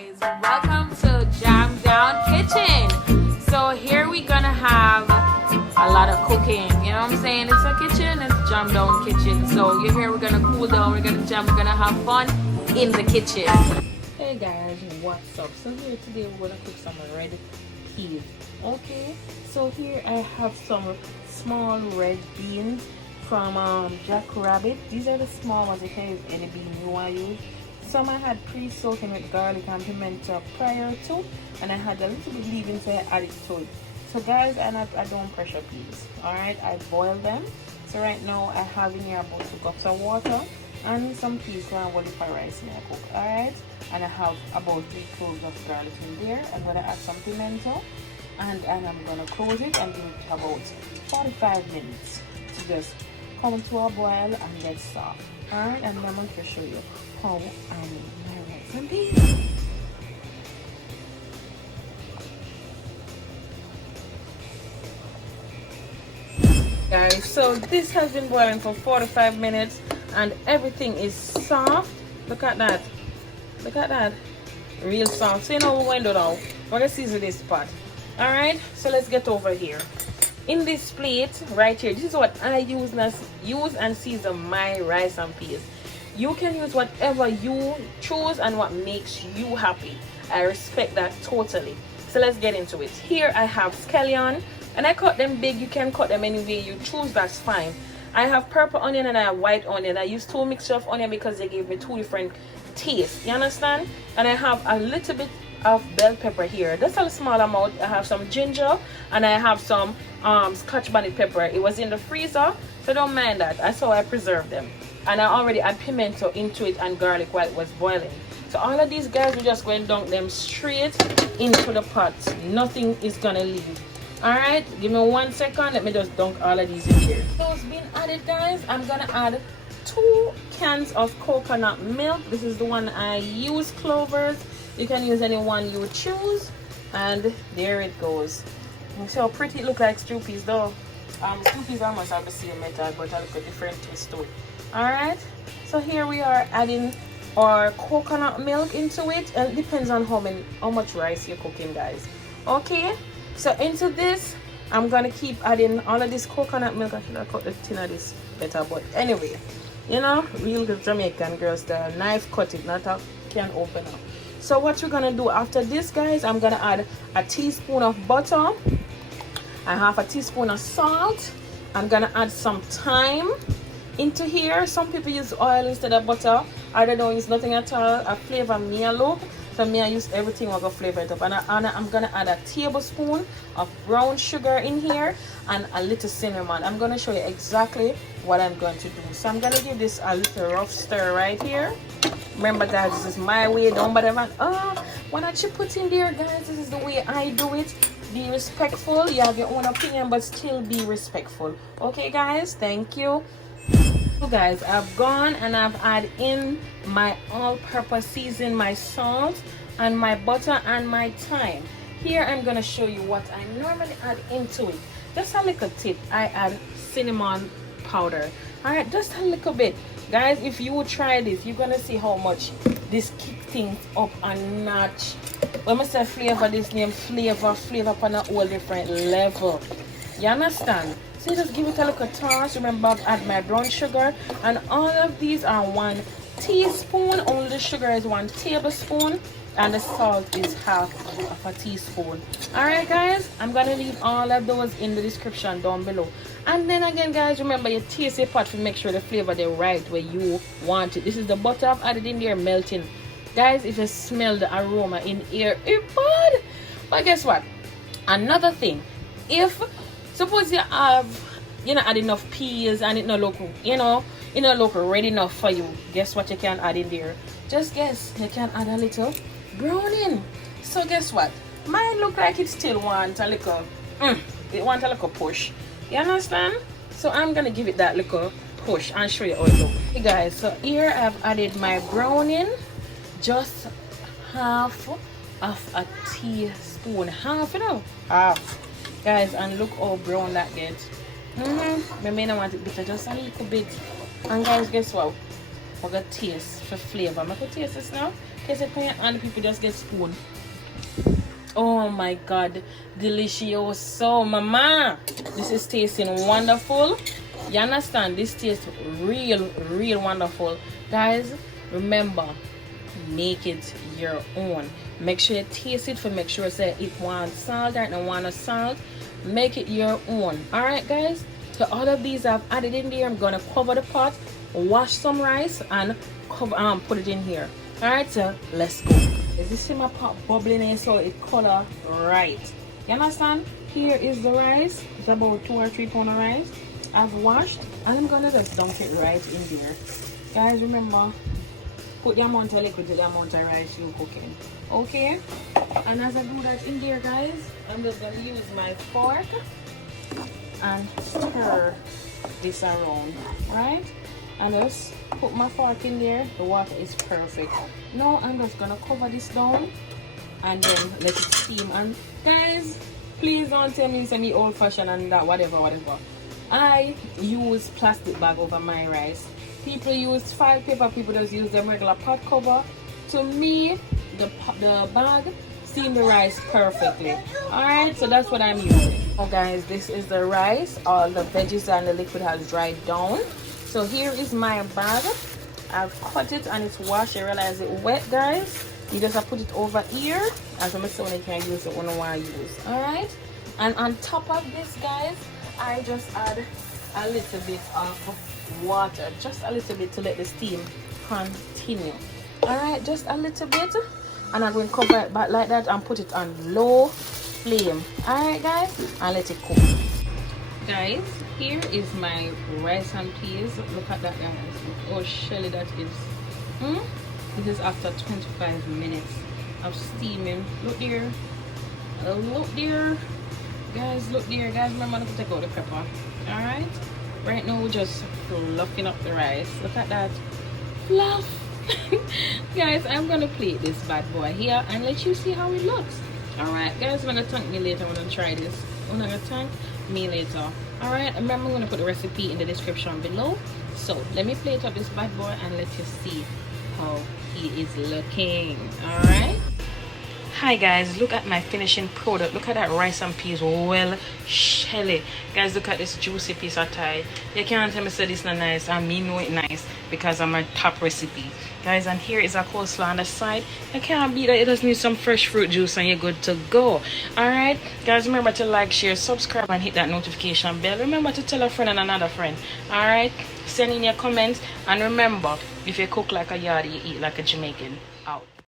guys, welcome to Jam Down Kitchen. So here we're gonna have a lot of cooking, you know what I'm saying? It's a kitchen, it's Jam Down Kitchen. So you're here, we're gonna cool down, we're gonna jam, we're gonna have fun in the kitchen. Hey guys, what's up? So here today we're gonna cook some red peas. Okay, so here I have some small red beans from Jackrabbit. These are the small ones. You can use any bean you want to use. Some I had pre-soaking with garlic and pimento prior to, and I had a little bit leaving, so I added to it. So guys, I don't pressure peas. Alright, I boil them. So right now I have in here about 2 cups of water and some peas and what if I rice may I cook. Alright, and I have about 3 cloves of garlic in there. I'm gonna add some pimento and I'm gonna close it and give it about 45 minutes to just come to a boil and get soft. Alright, and I'm going to show you how I make my rice and peas. Guys, so this has been boiling for 45 minutes and everything is soft. Look at that. Look at that. Real soft. So you know what we're going to do now? We're going to season this pot. Alright, so let's get over here. In this plate right here, this is what I use and season my rice and peas. You can use whatever you choose and what makes you happy. I respect that totally. So let's get into it. Here I have scallion and I cut them big. You can cut them any way you choose, that's fine. I have purple onion and I have white onion. I use 2 mixture of onion because they gave me 2 different tastes. You understand? And I have a little bit of bell pepper here, just a small amount. I have some ginger and I have some scotch bonnet pepper. It was in the freezer, so don't mind that. That's how I preserve them. And I already add pimento into it and garlic while it was boiling. So all of these guys, we're just going to dunk them straight into the pot. Nothing is gonna leave. Alright, give me 1 second. Let me just dunk all of these in here. Those being added, guys, I'm gonna add 2 cans of coconut milk. This is the one I use, Clovers. You can use any one you choose, and there it goes. See how pretty it looks like stew peas though. Stew peas almost have the same method, but I look a different twist to it. Alright, so here we are adding our coconut milk into it, and it depends on how much rice you're cooking, guys. Okay, so into this I'm gonna keep adding all of this coconut milk. I should have cut the tin of this better, but anyway, you know, real Jamaican girls, the knife cut it, not a can opener. So what we're gonna do after this, guys, I'm gonna add a teaspoon of butter and half a teaspoon of salt. I'm gonna add some thyme into here. Some people use oil instead of butter. I don't use nothing at all. I flavor me a look. So me, I use everything. I'm gonna flavor it up. And I'm gonna add a tablespoon of brown sugar in here and a little cinnamon. I'm gonna show you exactly what I'm going to do. So I'm gonna give this a little rough stir right here. Remember, guys, this is my way. Don't bother man. Why not you put in there, guys? This is the way I do it. Be respectful. You have your own opinion, but still be respectful. Okay, guys? Thank you. So, guys, I've gone and I've added in my all-purpose season, my salt, and my butter and my thyme. Here, I'm going to show you what I normally add into it. Just a little tip. I add cinnamon powder. Alright, just a little bit. Guys, if you try this, you're gonna see how much this kick things up a notch. When I say flavor, this name flavor on a whole different level. You understand? So you just give it a little toss. Remember, I've added my brown sugar, and all of these are 1 teaspoon. Only the sugar is 1 tablespoon, and the salt is half of a teaspoon. Alright, guys, I'm gonna leave all of those in the description down below. And then again, guys, remember you taste your pot to make sure the flavor the right where you want it. This is the butter I've added in there melting. Guys, if you smell the aroma in here, it's bad. But guess what? Another thing, if suppose you have add enough peas and it not look ready enough for you, guess what you can add in there? Just guess, you can add a little browning. So guess what? Mine look like it still want a little it want a little push. You understand? So I'm gonna give it that little push and show you how it looks. Hey guys, so here I've added my browning, just half of a teaspoon. Half, half. Guys, and look how brown that gets. I may not want it bitter, just a little bit. And guys, guess what? I got taste for flavor. I'm gonna taste this now. taste it for you, and people just get spoon. Oh my god, delicioso, mama. This is tasting wonderful. You understand? This tastes real wonderful. Guys, remember, make it your own. Make sure you taste it for make sure say it wants salt or don't want salt. Make it your own. Alright guys, so all of these I've added in there. I'm gonna cover the pot, wash some rice, and cover put it in here. Alright, so let's go. Is this in my pot bubbling in so it color right? You understand? Here is the rice. It's about 2 or 3 pounds of rice. I've washed, and I'm gonna just dump it right in there. Guys, remember, put the amount of liquid to the amount of rice you're cooking. Okay? And as I do that in there, guys, I'm just gonna use my fork and stir this around, right? And just put my fork in there. The water is perfect. Now I'm just gonna cover this down and then let it steam. And guys, please don't tell me semi old fashioned and that whatever. I use plastic bag over my rice. People use file paper, people just use them regular pot cover. To me, the bag steam the rice perfectly. Alright, so that's what I'm using. Oh guys, this is the rice. All the veggies and the liquid has dried down. So here is my bag. I've cut it and it's washed. You realize it wet, guys. You just have to put it over here. As I'm saying, you can use the one I want to use. Alright. And on top of this, guys, I just add a little bit of water. Just a little bit to let the steam continue. Alright, just a little bit. And I'm going to cover it back like that and put it on low flame. Alright, guys. And let it cook. Guys, here is my rice and peas. Look at that, guys. Oh, shelly that is. This is after 25 minutes of steaming. Look there. Look there. Guys, look there. Guys, remember to take out the pepper. Alright? Right now, we're just fluffing up the rice. Look at that. Fluff. Guys, I'm going to plate this bad boy here and let you see how it looks. Alright, guys, when I thank me later, I'm going to try this. I'm going to thank me later. Alright, remember I'm going to put the recipe in the description below. So let me plate up this bad boy and let you see how he is looking. Alright, hi guys, look at my finishing product. Look at that rice and peas, well shelly. Guys, look at this juicy piece of Thai. You can't tell me say this not nice, and me know it nice because I'm a top recipe. Guys, and here is a coleslaw on the side. You can't beat that. It just needs some fresh fruit juice and you're good to go. Alright, guys, remember to like, share, subscribe, and hit that notification bell. Remember to tell a friend and another friend. Alright, send in your comments, and remember, if you cook like a yardie, you eat like a Jamaican. Out.